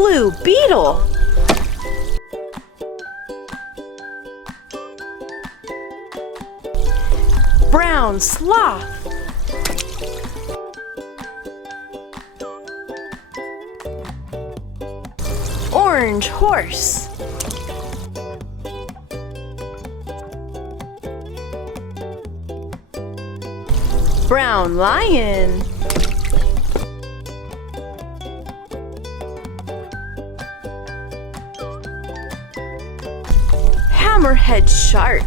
Blue beetle. Brown sloth. Orange horse. Brown lion. Hammerhead shark.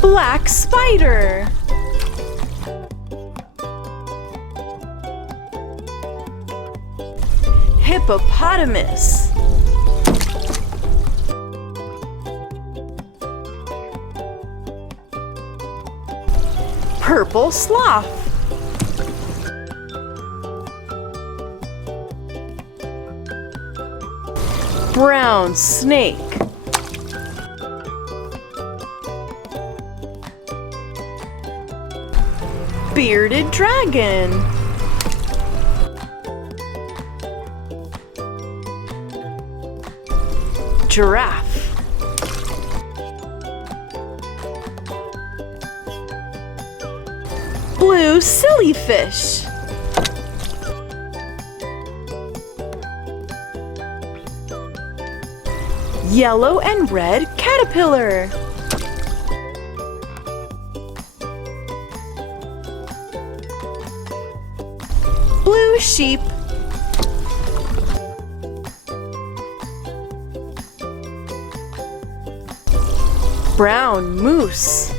Black spider. Hippopotamus. Purple sloth. Brown snake. Bearded dragon. Giraffe. Blue sillyfish. Yellow and red caterpillar. Blue sheep. Brown moose.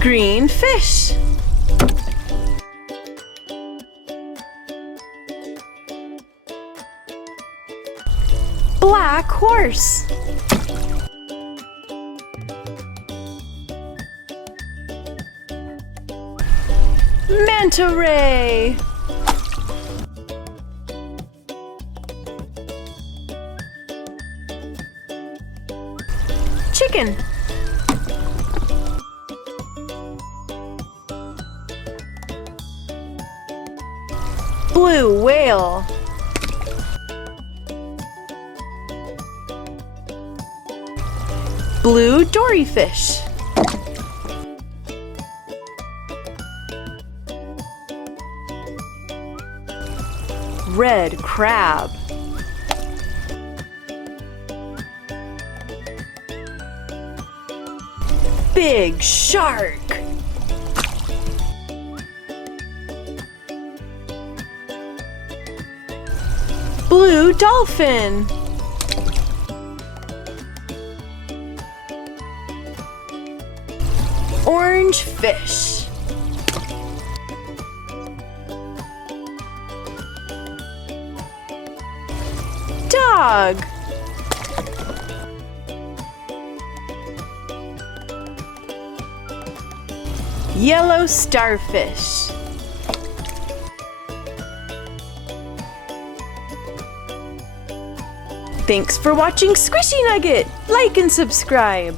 Green fish. Black horse. Manta ray. Chicken. Blue whale. Blue doryfish. Red crab. Big shark. Blue dolphin. Orange fish. Dog. Yellow starfish. Thanks for watching Squishee Nugget. Like and subscribe.